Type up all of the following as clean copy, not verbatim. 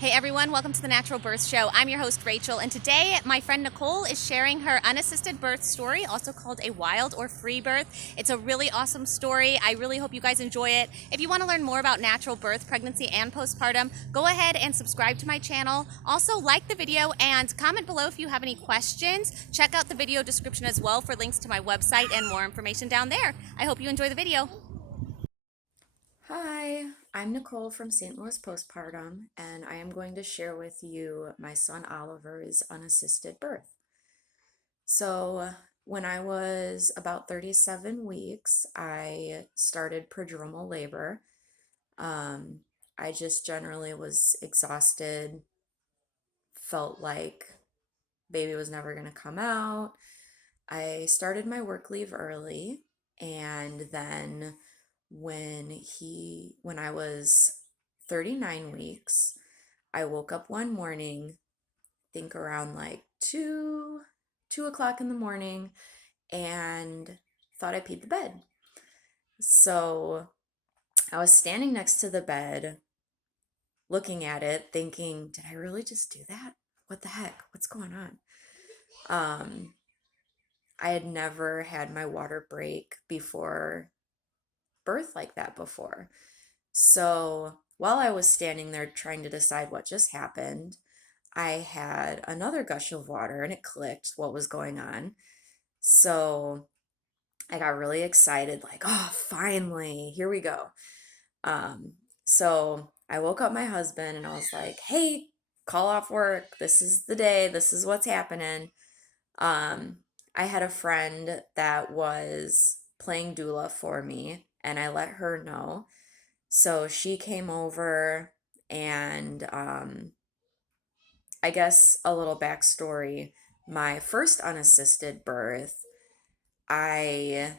Hey everyone, welcome to the Natural Birth Show. I'm your host Rachel, and today my friend Nicole is sharing her unassisted birth story, also called a wild or free birth. It's a really awesome story. I really hope you guys enjoy it. If you want to learn more about natural birth, pregnancy, and postpartum, go ahead and subscribe to my channel. Also, like the video and comment below if you have any questions. Check out the video description as well for links to my website and more information down there. I hope you enjoy the video. Hi, I'm Nicole from St. Louis Postpartum, and I am going to share with you my son Oliver's unassisted birth. So, when I was about 37 weeks, I started prodromal labor. Um, I just generally was exhausted, felt like baby was never going to come out. I started my work leave early, and then when I was 39 weeks, I woke up one morning, think around like 2 o'clock in the morning, and thought I peed the bed. So I was standing next to the bed, looking at it, thinking, did I really just do that? What the heck? What's going on? Um, I had never had my water break before birth like that before. So while I was standing there trying to decide what just happened, I had another gush of water and it clicked what was going on. So I got really excited, like, oh, finally, here we go. Um, so I woke up my husband and I was like, hey, call off work. This is the day. This is what's happening. Um, I had a friend that was playing doula for me, and I let her know. So she came over, and I guess a little backstory. My first unassisted birth, I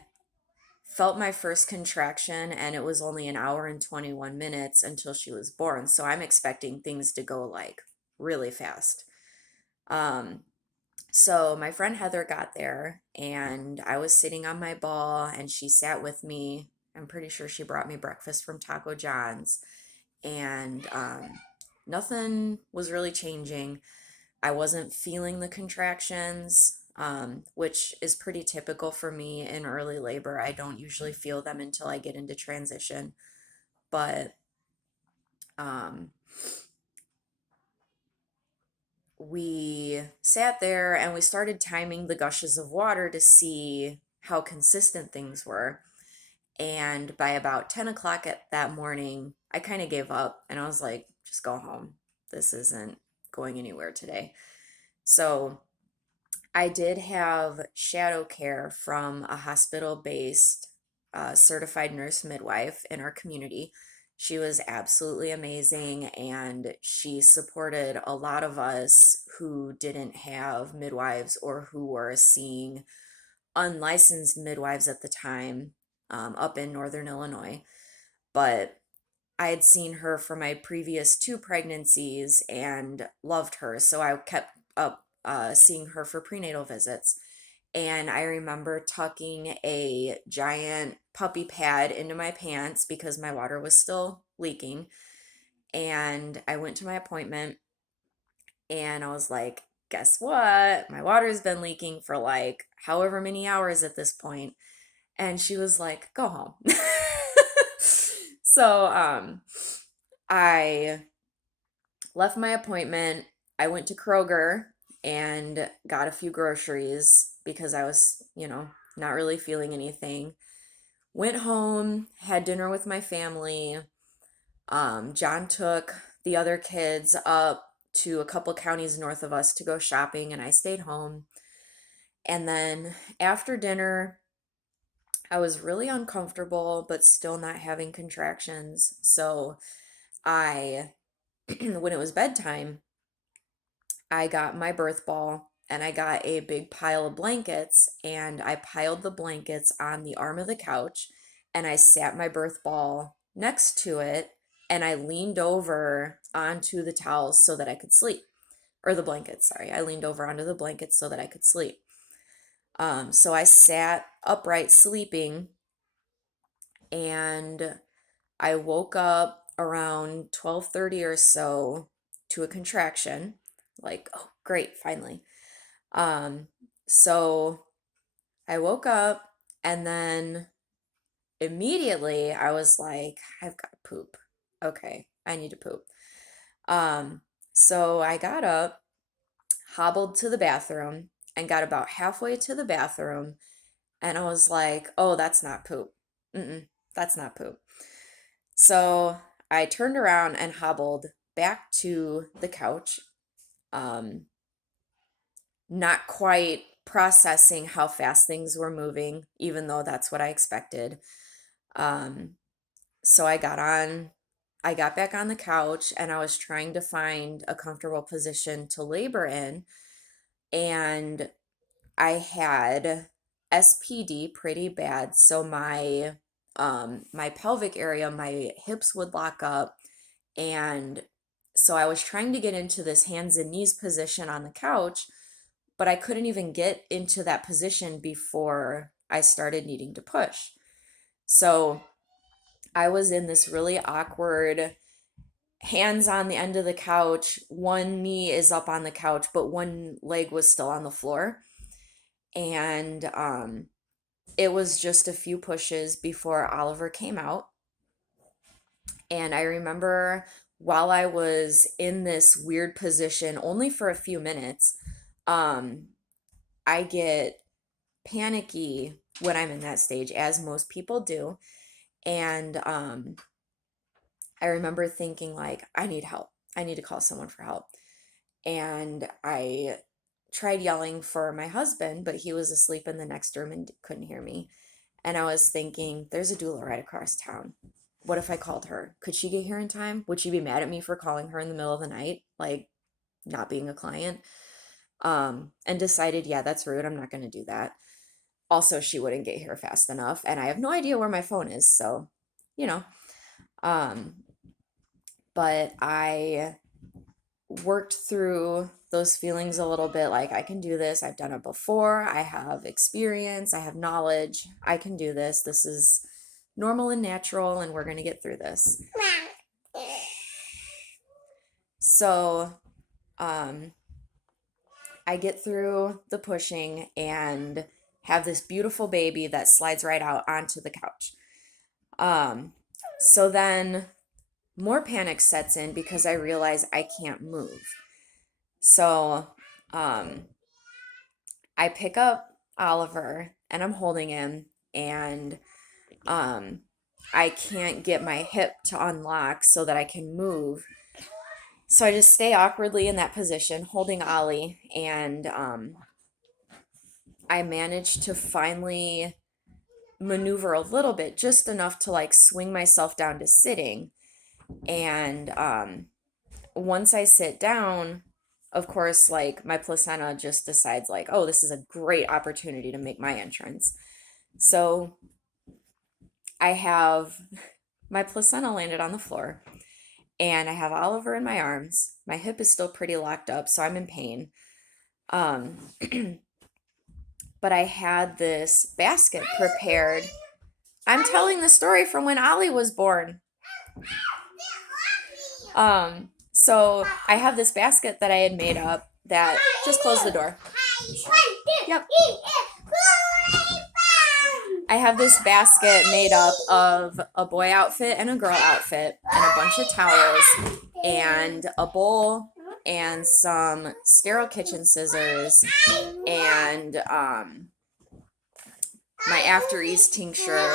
felt my first contraction, and it was only an hour and 21 minutes until she was born. So I'm expecting things to go like really fast. Um, So my friend Heather got there, and I was sitting on my ball, and she sat with me. I'm pretty sure she brought me breakfast from Taco John's, and nothing was really changing. I wasn't feeling the contractions, which is pretty typical for me in early labor. I don't usually feel them until I get into transition, but um, we sat there and we started timing the gushes of water to see how consistent things were. And by about 10 o'clock at that morning, I kind of gave up and I was like, just go home. This isn't going anywhere today. So I did have shadow care from a hospital based certified nurse midwife in our community. She was absolutely amazing, and she supported a lot of us who didn't have midwives or who were seeing unlicensed midwives at the time, up in Northern Illinois. But I had seen her for my previous two pregnancies and loved her. So I kept up seeing her for prenatal visits. And I remember tucking a giant puppy pad into my pants because my water was still leaking. And I went to my appointment and I was like, guess what? My water's been leaking for like however many hours at this point. And she was like, go home. So I left my appointment. I went to Kroger and got a few groceries because I was, not really feeling anything. Went home, had dinner with my family. John took the other kids up to a couple counties north of us to go shopping, and I stayed home. And then after dinner, I was really uncomfortable, but still not having contractions. So I, when it was bedtime, I got my birth ball and I got a big pile of blankets and I piled the blankets on the arm of the couch and I sat my birth ball next to it and I leaned over onto the towels so that I could sleep. Or the blankets, sorry. I leaned over onto the blankets so that I could sleep. So I sat upright sleeping and I woke up around 12:30 or so to a contraction. Like, oh, great, finally. So I woke up, and then immediately I was like, I've got to poop. Okay, I need to poop. So I got up, hobbled to the bathroom, and got about halfway to the bathroom, and I was like, oh, that's not poop. That's not poop. So I turned around and hobbled back to the couch, not quite processing how fast things were moving, even though that's what I expected. So I got back on the couch, and I was trying to find a comfortable position to labor in. And I had SPD pretty bad. So my pelvic area, my hips would lock up. And so I was trying to get into this hands and knees position on the couch, but I couldn't even get into that position before I started needing to push. So I was in this really awkward hands on the end of the couch. One knee is up on the couch, but one leg was still on the floor. And it was just a few pushes before Oliver came out. And I remember while I was in this weird position, only for a few minutes, I get panicky when I'm in that stage, as most people do. And I remember thinking, like, I need help. I need to call someone for help. And I tried yelling for my husband, but he was asleep in the next room and couldn't hear me. And I was thinking, there's a doula right across town. What if I called her? Could she get here in time? Would she be mad at me for calling her in the middle of the night, like not being a client? And decided, yeah, that's rude. I'm not going to do that. Also, she wouldn't get here fast enough, and I have no idea where my phone is, so, you know. But I worked through those feelings a little bit, like, I can do this. I've done it before. I have experience. I have knowledge. I can do this. This is normal and natural, and we're going to get through this. So, I get through the pushing and have this beautiful baby that slides right out onto the couch. So then more panic sets in because I realize I can't move. So I pick up Oliver and I'm holding him, and I can't get my hip to unlock so that I can move. So I just stay awkwardly in that position holding Ollie, and I managed to finally maneuver a little bit, just enough to like swing myself down to sitting. And once I sit down, of course, like my placenta just decides like, oh, this is a great opportunity to make my entrance. So I have my placenta landed on the floor, and I have Oliver in my arms. My hip is still pretty locked up, so I'm in pain. But I had this basket prepared. I'm telling the story from when Ollie was born. So I have this basket that I had made up that, just close the door. Yep. I have this basket made up of a boy outfit and a girl outfit and a bunch of towels and a bowl and some sterile kitchen scissors and my after ease tincture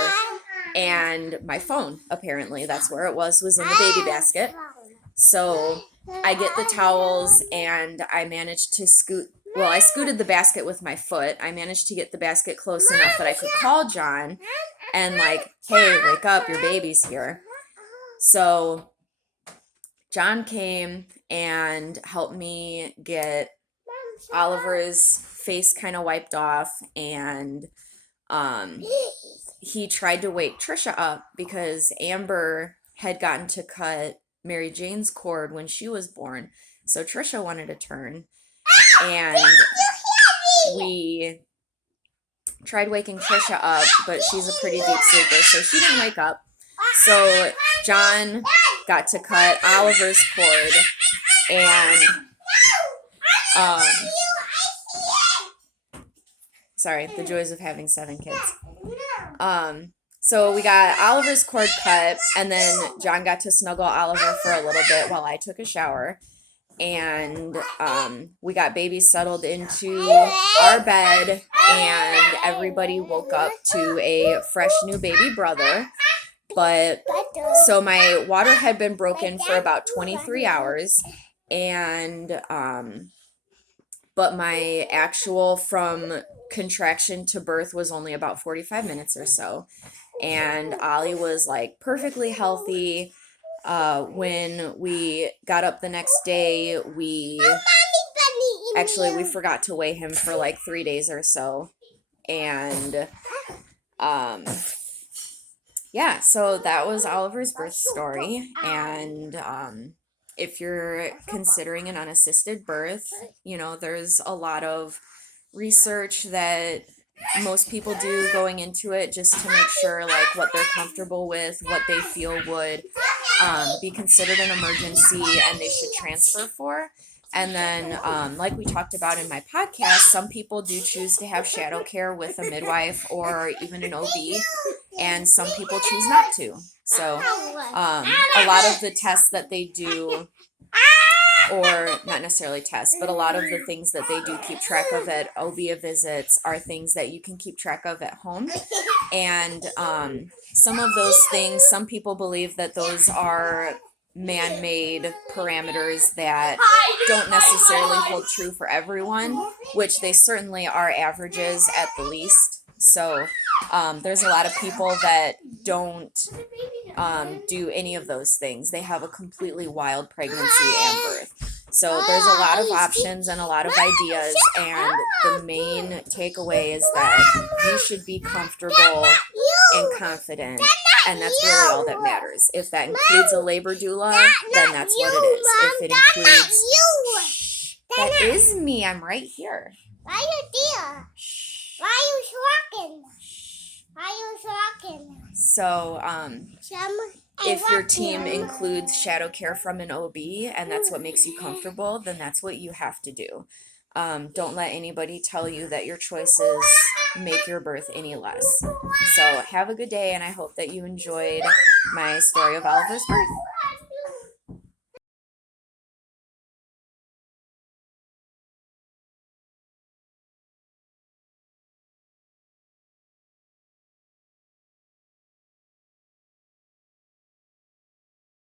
and my phone. Apparently that's where it was in the baby basket. So I get the towels and I managed to I scooted the basket with my foot. I managed to get the basket close enough that I could call John and like, hey, wake up, your baby's here. So John came and helped me get Oliver's face kind of wiped off, and he tried to wake Trisha up because Amber had gotten to cut Mary Jane's cord when she was born. So Trisha wanted a turn, and we tried waking Trisha up, but she's a pretty deep sleeper, so she didn't wake up. So John got to cut Oliver's cord, And sorry, the joys of having 7 kids. So we got Oliver's cord cut, and then John got to snuggle Oliver for a little bit while I took a shower. And we got baby settled into our bed, and everybody woke up to a fresh new baby brother. But so my water had been broken for about 23 hours, and but my actual from contraction to birth was only about 45 minutes or so. And Ollie was like perfectly healthy. When we got up the next day, we forgot to weigh him for like 3 days or so. And yeah, so that was Oliver's birth story. And if you're considering an unassisted birth, there's a lot of research that most people do going into it just to make sure like what they're comfortable with, what they feel would be considered an emergency and they should transfer for. And then like we talked about in my podcast, some people do choose to have shadow care with a midwife or even an OB, and some people choose not to. So a lot of the tests that they do, or not necessarily tests, but a lot of the things that they do keep track of at OB visits are things that you can keep track of at home. And some of those things, some people believe that those are man-made parameters that don't necessarily hold true for everyone, which they certainly are averages at the least. So there's a lot of people that don't do any of those things. They have a completely wild pregnancy and birth. So there's a lot of options and a lot of ideas, and the main takeaway is that you should be comfortable and confident, and that's really all that matters. If that includes a labor doula, then that's what it is. If it includes... That is me. I'm right here. Why are you there? Why are you talking? Why are you talking? So, if your team includes shadow care from an OB and that's what makes you comfortable, then that's what you have to do. Don't let anybody tell you that your choices make your birth any less. So have a good day, and I hope that you enjoyed my story of Oliver's birth.